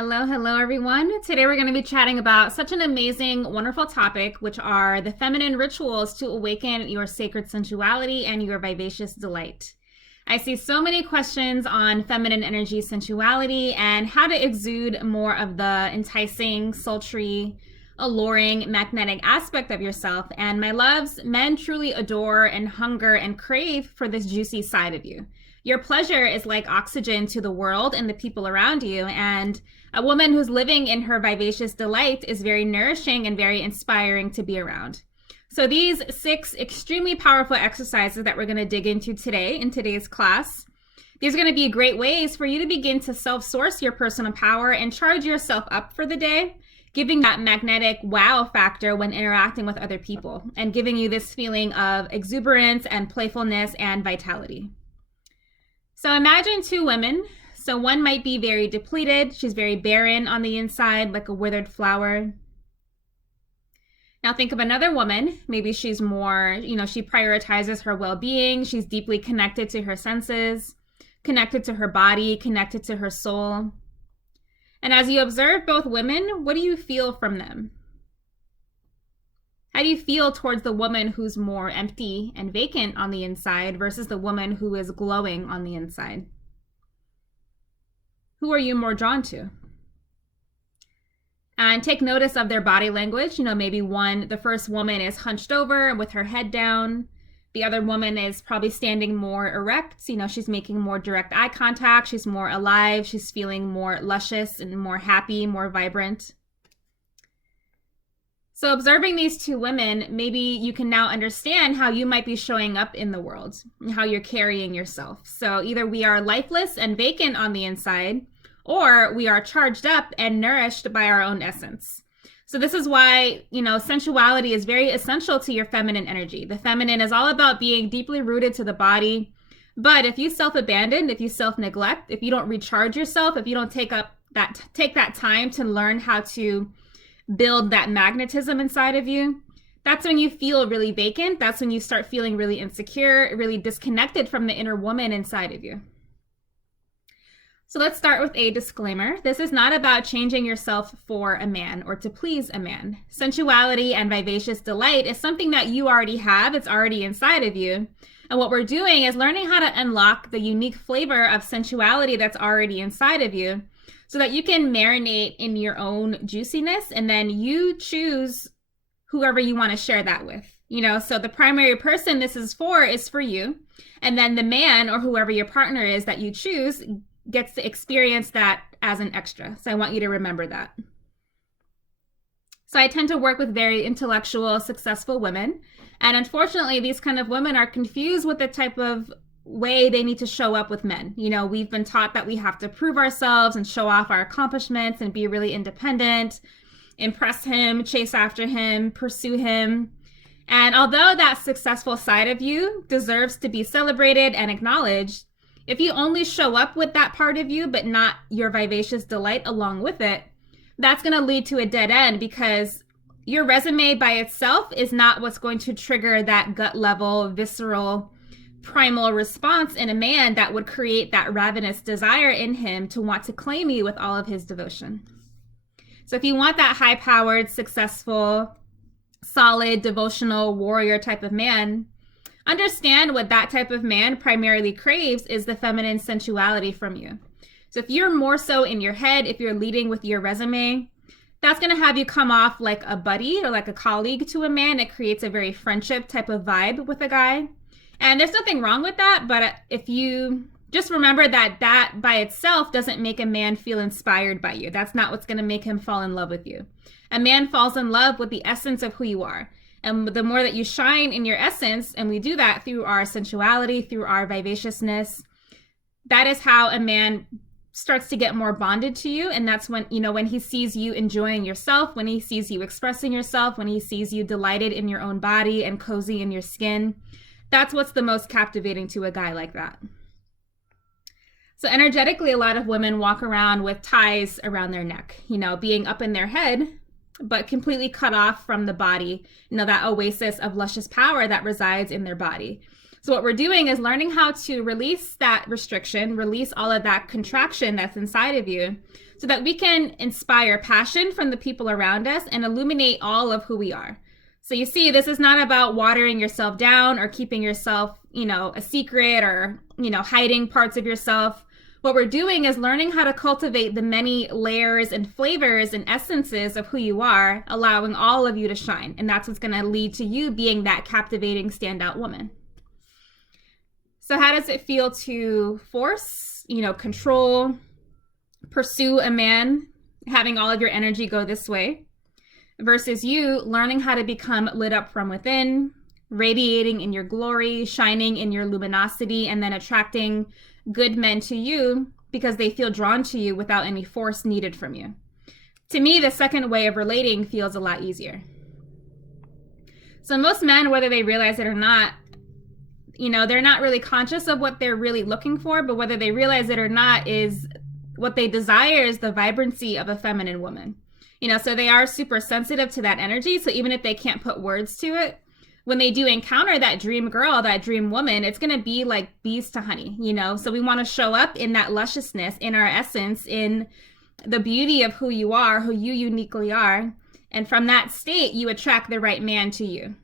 Hello, everyone. Today we're going to be chatting about such an amazing, wonderful topic, which are the feminine rituals to awaken your sacred sensuality and your vivacious delight. I see so many questions on feminine energy sensuality and how to exude more of the enticing, sultry, alluring, magnetic aspect of yourself. And my loves, men truly adore and hunger and crave for this juicy side of you. Your pleasure is like oxygen to the world and the people around you. And a woman who's living in her vivacious delight is very nourishing and very inspiring to be around. So these 6 extremely powerful exercises that we're going to dig into today in today's class, these are going to be great ways for you to begin to self-source your personal power and charge yourself up for the day, giving that magnetic wow factor when interacting with other people and giving you this feeling of exuberance and playfulness and vitality. So imagine 2 women. So one might be very depleted. She's very barren on the inside, like a withered flower. Now think of another woman. Maybe she's more, she prioritizes her well-being. She's deeply connected to her senses, connected to her body, connected to her soul. And as you observe both women, what do you feel from them? How do you feel towards the woman who's more empty and vacant on the inside versus the woman who is glowing on the inside? Who are you more drawn to? And take notice of their body language. Maybe the first woman is hunched over with her head down. The other woman is probably standing more erect. She's making more direct eye contact. She's more alive. She's feeling more luscious and more happy, more vibrant. So observing these 2 women, maybe you can now understand how you might be showing up in the world and how you're carrying yourself. So either we are lifeless and vacant on the inside, or we are charged up and nourished by our own essence. So this is why, sensuality is very essential to your feminine energy. The feminine is all about being deeply rooted to the body. But if you self-abandon, if you self-neglect, if you don't recharge yourself, if you don't take that time to learn how to build that magnetism inside of you, that's when you feel really vacant. That's when you start feeling really insecure, really disconnected from the inner woman inside of you. So let's start with a disclaimer. This is not about changing yourself for a man or to please a man. Sensuality and vivacious delight is something that you already have. It's already inside of you. And what we're doing is learning how to unlock the unique flavor of sensuality that's already inside of you, so that you can marinate in your own juiciness, and then you choose whoever you want to share that with. So the primary person this is for you. And then the man or whoever your partner is that you choose gets to experience that as an extra. So I want you to remember that. So I tend to work with very intellectual, successful women. And unfortunately, these kind of women are confused with the type of way they need to show up with men. We've been taught that we have to prove ourselves and show off our accomplishments and be really independent, impress him, chase after him, pursue him. And although that successful side of you deserves to be celebrated and acknowledged, if you only show up with that part of you, but not your vivacious delight along with it, that's going to lead to a dead end, because your resume by itself is not what's going to trigger that gut level, visceral, primal response in a man that would create that ravenous desire in him to want to claim you with all of his devotion. So if you want that high-powered, successful, solid, devotional, warrior type of man, understand what that type of man primarily craves is the feminine sensuality from you. So if you're more so in your head, if you're leading with your resume, that's going to have you come off like a buddy or like a colleague to a man. It creates a very friendship type of vibe with a guy. And there's nothing wrong with that, but if you just remember that by itself doesn't make a man feel inspired by you. That's not what's going to make him fall in love with you. A man falls in love with the essence of who you are. And the more that you shine in your essence, and we do that through our sensuality, through our vivaciousness, that is how a man starts to get more bonded to you. And that's when, when he sees you enjoying yourself, when he sees you expressing yourself, when he sees you delighted in your own body and cozy in your skin. That's what's the most captivating to a guy like that. So energetically, a lot of women walk around with ties around their neck, being up in their head, but completely cut off from the body, that oasis of luscious power that resides in their body. So what we're doing is learning how to release that restriction, release all of that contraction that's inside of you, so that we can inspire passion from the people around us and illuminate all of who we are. So you see, this is not about watering yourself down or keeping yourself, a secret or, hiding parts of yourself. What we're doing is learning how to cultivate the many layers and flavors and essences of who you are, allowing all of you to shine. And that's what's going to lead to you being that captivating standout woman. So how does it feel to force, control, pursue a man, having all of your energy go this way, versus you learning how to become lit up from within, radiating in your glory, shining in your luminosity, and then attracting good men to you because they feel drawn to you without any force needed from you? To me, the second way of relating feels a lot easier. So most men, whether they realize it or not, they're not really conscious of what they're really looking for, but whether they realize it or not, is what they desire is the vibrancy of a feminine woman. So they are super sensitive to that energy. So even if they can't put words to it, when they do encounter that dream girl, that dream woman, it's going to be like bees to honey, So we want to show up in that lusciousness, in our essence, in the beauty of who you are, who you uniquely are. And from that state, you attract the right man to you.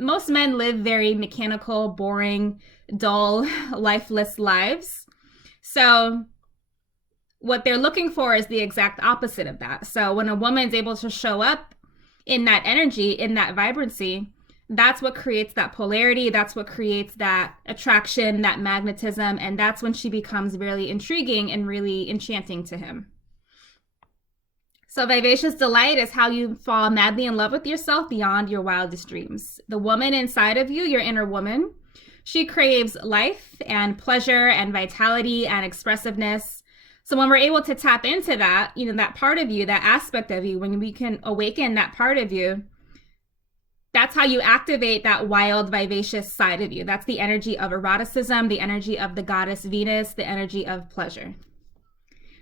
Most men live very mechanical, boring, dull, lifeless lives. So what they're looking for is the exact opposite of that. So when a woman's able to show up in that energy, in that vibrancy, that's what creates that polarity. That's what creates that attraction, that magnetism. And that's when she becomes really intriguing and really enchanting to him. So vivacious delight is how you fall madly in love with yourself beyond your wildest dreams. The woman inside of you, your inner woman, she craves life and pleasure and vitality and expressiveness. So when we're able to tap into that, that part of you, that aspect of you, when we can awaken that part of you, that's how you activate that wild, vivacious side of you. That's the energy of eroticism, the energy of the goddess Venus, the energy of pleasure.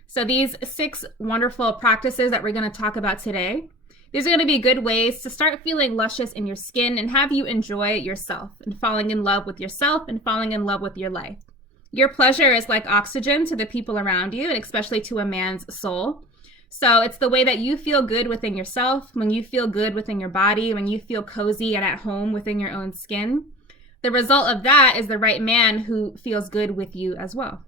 So these 6 wonderful practices that we're going to talk about today, these are going to be good ways to start feeling luscious in your skin and have you enjoy yourself and falling in love with yourself and falling in love with your life. Your pleasure is like oxygen to the people around you, and especially to a man's soul. So it's the way that you feel good within yourself, when you feel good within your body, when you feel cozy and at home within your own skin. The result of that is the right man who feels good with you as well.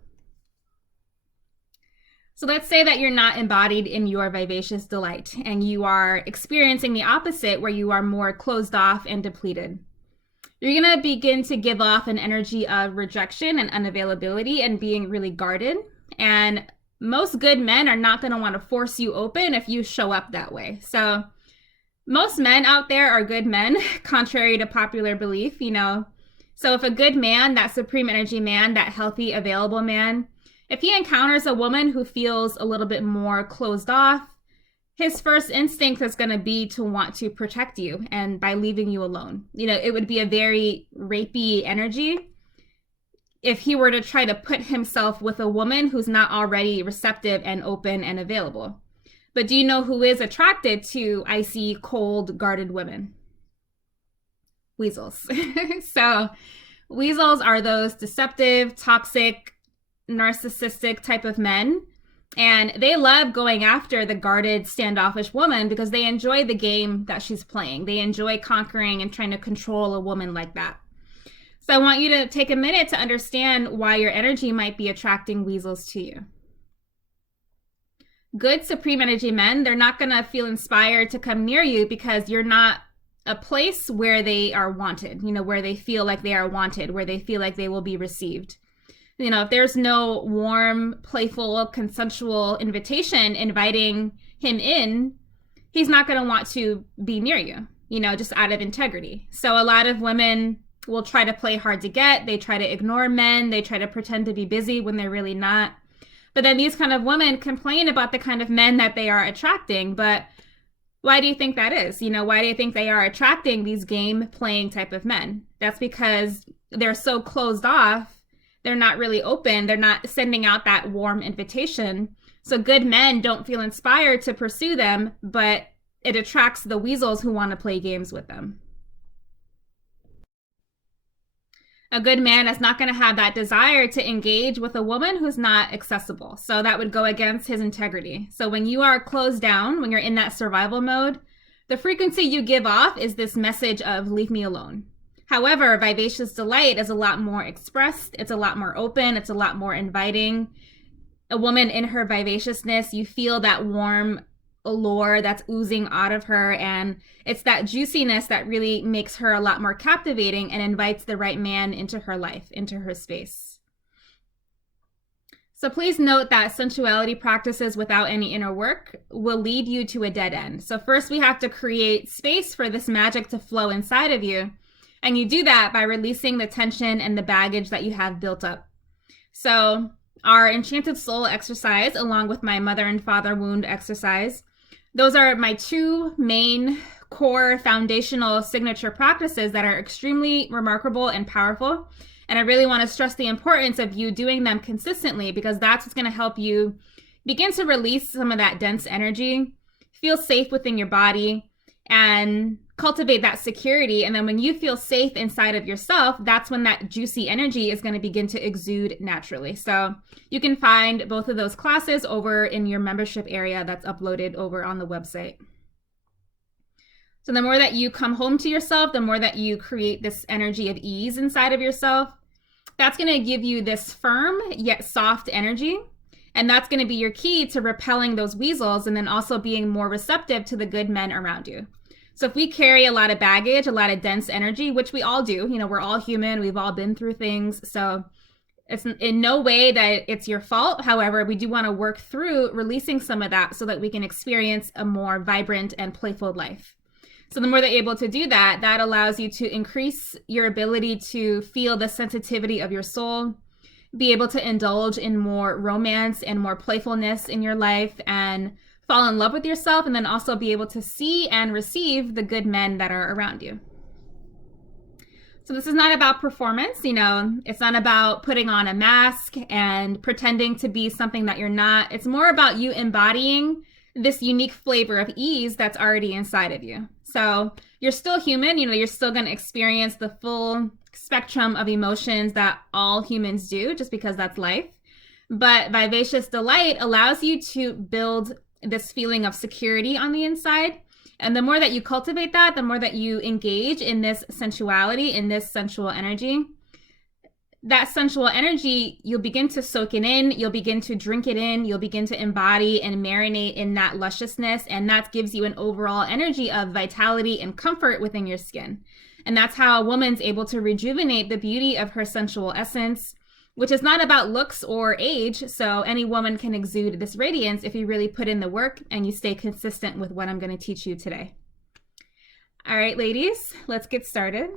So let's say that you're not embodied in your vivacious delight and you are experiencing the opposite, where you are more closed off and depleted. You're going to begin to give off an energy of rejection and unavailability and being really guarded. And most good men are not going to want to force you open if you show up that way. So most men out there are good men, contrary to popular belief, So if a good man, that supreme energy man, that healthy, available man, if he encounters a woman who feels a little bit more closed off, his first instinct is going to be to want to protect you, and by leaving you alone. It would be a very rapey energy if he were to try to put himself with a woman who's not already receptive and open and available. But do you know who is attracted to icy, cold, guarded women? Weasels. So weasels are those deceptive, toxic, narcissistic type of men, and they love going after the guarded, standoffish woman because they enjoy the game that she's playing. They enjoy conquering and trying to control a woman like that. So I want you to take a minute to understand why your energy might be attracting weasels to you. Good supreme energy men, they're not going to feel inspired to come near you because you're not a place where they are wanted, where they feel like they are wanted, where they feel like they will be received. If there's no warm, playful, consensual invitation inviting him in, he's not going to want to be near you, just out of integrity. So a lot of women will try to play hard to get. They try to ignore men. They try to pretend to be busy when they're really not. But then these kind of women complain about the kind of men that they are attracting. But why do you think that is? Why do you think they are attracting these game playing type of men? That's because they're so closed off. They're not really open. They're not sending out that warm invitation. So good men don't feel inspired to pursue them, but it attracts the weasels who want to play games with them. A good man is not going to have that desire to engage with a woman who's not accessible. So that would go against his integrity. So when you are closed down, when you're in that survival mode, the frequency you give off is this message of leave me alone. However, vivacious delight is a lot more expressed. It's a lot more open. It's a lot more inviting. A woman in her vivaciousness, you feel that warm allure that's oozing out of her, and it's that juiciness that really makes her a lot more captivating and invites the right man into her life, into her space. So please note that sensuality practices without any inner work will lead you to a dead end. So first we have to create space for this magic to flow inside of you, and you do that by releasing the tension and the baggage that you have built up. So our enchanted soul exercise, along with my mother and father wound exercise, those are my two main core foundational signature practices that are extremely remarkable and powerful. And I really want to stress the importance of you doing them consistently, because that's what's going to help you begin to release some of that dense energy, feel safe within your body, and cultivate that security. And then when you feel safe inside of yourself, that's when that juicy energy is going to begin to exude naturally. So you can find both of those classes over in your membership area that's uploaded over on the website. So the more that you come home to yourself, the more that you create this energy of ease inside of yourself, that's going to give you this firm yet soft energy. And that's going to be your key to repelling those weasels, and then also being more receptive to the good men around you. So if we carry a lot of baggage, a lot of dense energy, which we all do, we're all human, we've all been through things. So it's in no way that it's your fault. However, we do want to work through releasing some of that so that we can experience a more vibrant and playful life. So the more that you're able to do that, that allows you to increase your ability to feel the sensitivity of your soul, be able to indulge in more romance and more playfulness in your life, and fall in love with yourself, and then also be able to see and receive the good men that are around you. So this is not about performance, it's not about putting on a mask and pretending to be something that you're not. It's more about you embodying this unique flavor of ease that's already inside of you. So you're still human, you're still going to experience the full spectrum of emotions that all humans do, just because that's life. But vivacious delight allows you to build this feeling of security on the inside. And the more that you cultivate that, the more that you engage in this sensuality, in this sensual energy, that sensual energy, you'll begin to soak it in, you'll begin to drink it in, you'll begin to embody and marinate in that lusciousness. And that gives you an overall energy of vitality and comfort within your skin. And that's how a woman's able to rejuvenate the beauty of her sensual essence, which is not about looks or age. So any woman can exude this radiance if you really put in the work and you stay consistent with what I'm going to teach you today. All right, ladies, let's get started.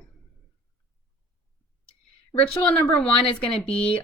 Ritual number one is going to be